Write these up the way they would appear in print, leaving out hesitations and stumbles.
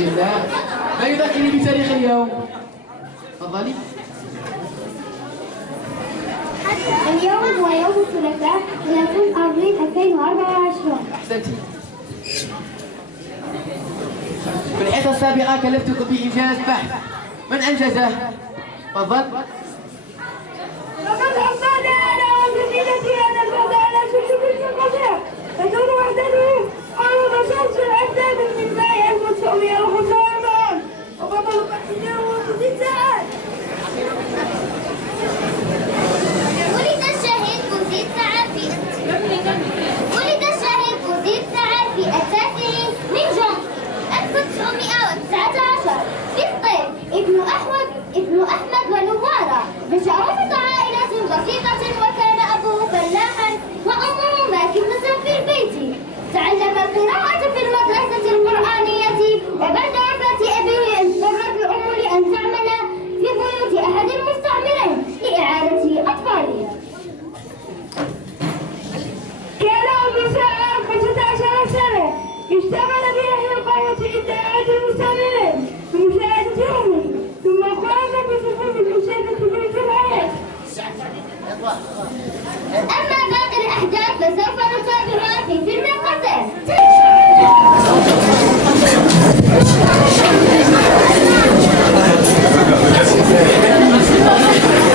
لله. ما يذكرني بتاريخ اليوم؟ تفضلي. اليوم هو يوم الثلاثاء 30 أبريل 2024. أحسنتي. في الحصة السابقة كلفتكم بإنجاز بحث، من أنجزه؟ تفضل. لقد حصلنا على وظيفتي أن البحث على شبكة القطيع تكون وحدته حول شمس الأجداد من ماء 1945 وبطل بحثنا هو 6 ساعات. ولد الشهيد بوزيد سعد في التاسع من جون 1919 في الصيف. ابن أحمد ونوارة نشأ وسط عائلة بسيطة، وكان أبوه فلاحا وأمه ماكنة في البيت. تعلم القراءة في المدرسة القرآنية، وبعد وفاة أبيه اضطرت الأم لأن تعمل في بيوت أحد المستعمرين لإعانة أطفاله. كان عمر ساعة 15 سنة، اشتغل بنحو القرية عند أحد المستعمرين بمساعدة أمه، ثم خرج بصفوف المساعدة في الحياة. أما باقي الأحداث فسوف نتابعها في فيلم قصير.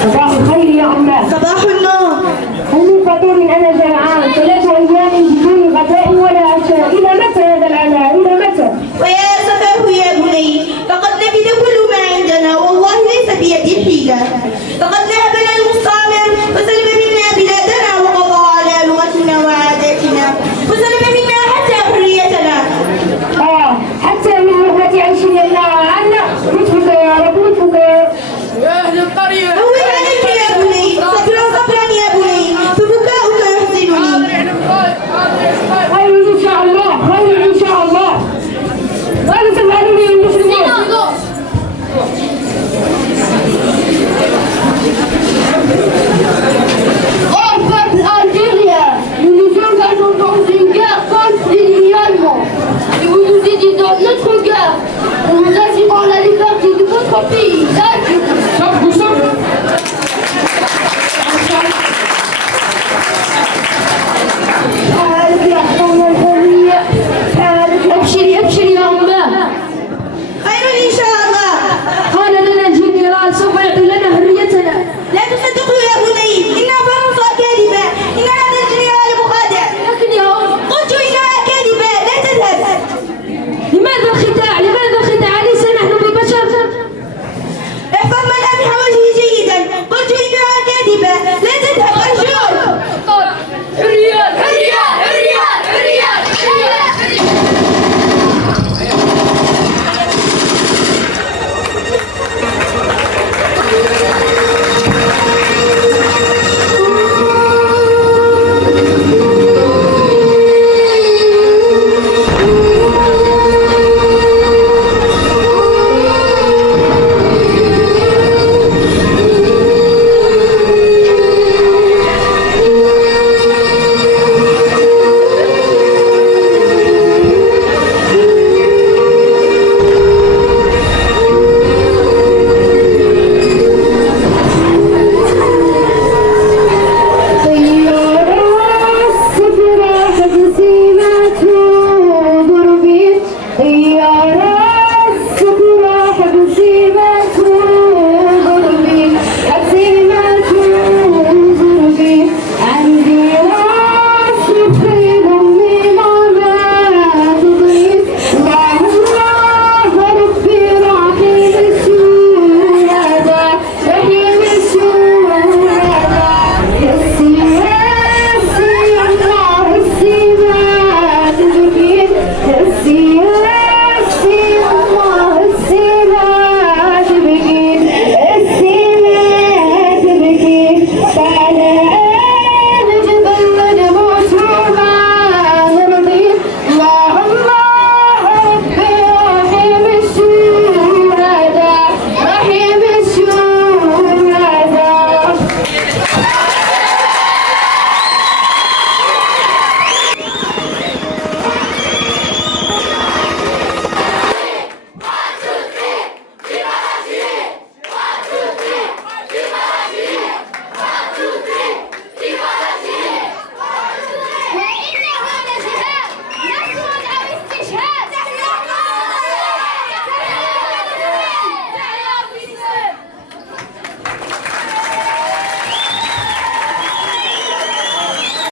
صباح الخير يا عمار. صباح النور. هل من فطور أنا جائعة؟